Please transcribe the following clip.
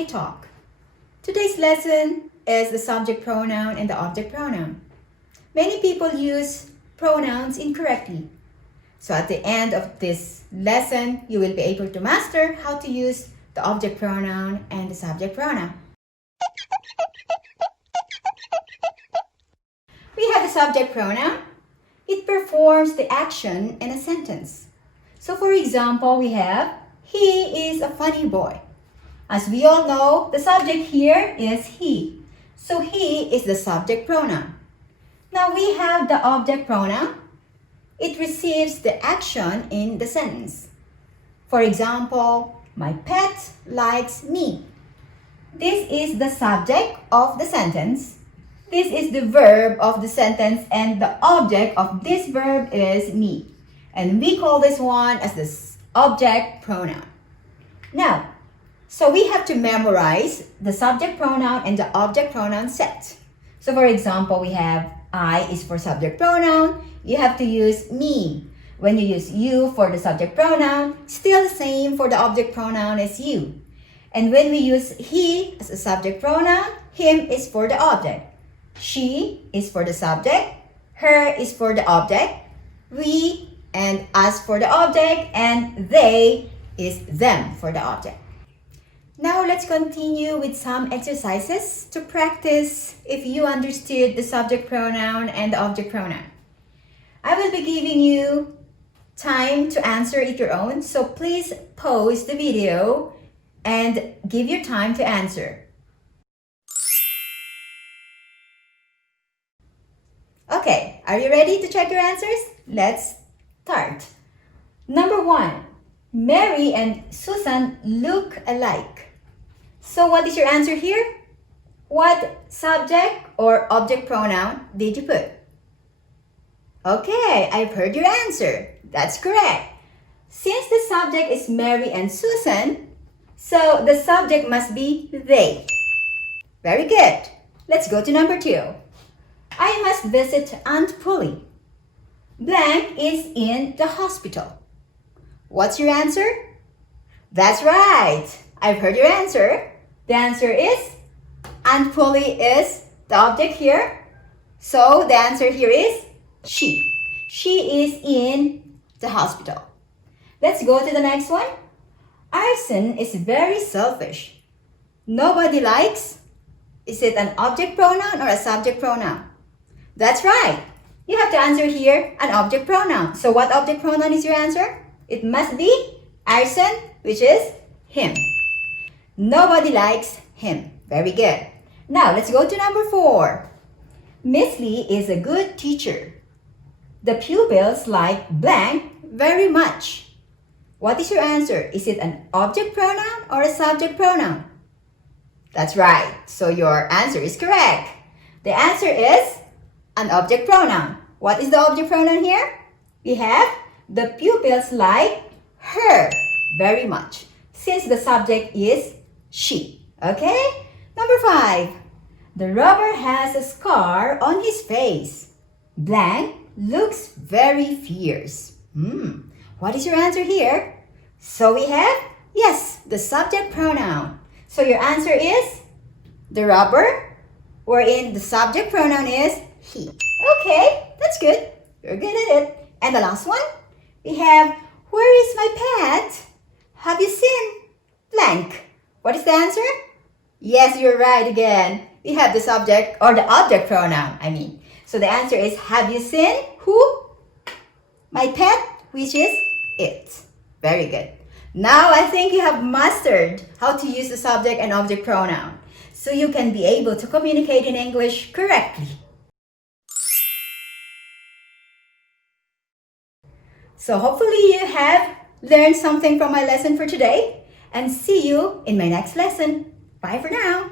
Funny Talk. Today's lesson is the subject pronoun and the object pronoun. Many people use pronouns incorrectly. So at the end of this lesson, you will be able to master how to use the object pronoun and the subject pronoun. We have the subject pronoun. It performs the action in a sentence. So for example, we have, he is a funny boy. As we all know, the subject here is he. So he is the subject pronoun. Now we have the object pronoun. It receives the action in the sentence. For example, my pet likes me. This is the subject of the sentence. This is the verb of the sentence, and the object of this verb is me. And we call this one as the object pronoun. Now, so we have to memorize the subject pronoun and the object pronoun set. So for example, we have I is for subject pronoun. You have to use me. When you use you for the subject pronoun, still the same for the object pronoun as you. And when we use he as a subject pronoun, him is for the object. She is for the subject. Her is for the object. We and us for the object. And they is them for the object. Now let's continue with some exercises to practice if you understood the subject pronoun and the object pronoun. I will be giving you time to answer it your own, so please pause the video and give your time to answer. Okay, are you ready to check your answers? Let's start. Number 1, Mary and Susan look alike. So what is your answer here? What subject or object pronoun did you put? Okay, I've heard your answer. That's correct. Since the subject is Mary and Susan, so the subject must be they. Very good. Let's go to number 2. I must visit Aunt Polly. Blank is in the hospital. What's your answer? That's right. I've heard your answer. The answer is Aunt Polly is the object here. So the answer here is she. She is in the hospital. Let's go to the next one. Arson is very selfish. Nobody likes. Is it an object pronoun or a subject pronoun? That's right. You have to answer here an object pronoun. So what object pronoun is your answer? It must be Arson, which is him. Nobody likes him. Very good. Now let's go to number 4. Miss Lee is a good teacher. The pupils like blank very much. What is your answer? Is it an object pronoun or a subject pronoun? That's right. So your answer is correct. The answer is an object pronoun. What is the object pronoun here? We have the pupils like her very much, since the subject is she. Okay? Number 5. The robber has a scar on his face. Blank looks very fierce. What is your answer here? So we have, yes, the subject pronoun. So your answer is the robber, wherein the subject pronoun is he. Okay, that's good. You're good at it. And the last one, we have, where is my pet? Have you seen blank? What is the answer? Yes, you're right again. We have the subject or the object pronoun, So the answer is, have you seen who? My pet, which is it. Very good. Now I think you have mastered how to use the subject and object pronoun, so you can be able to communicate in English correctly. So hopefully you have learned something from my lesson for today, and see you in my next lesson. Bye for now.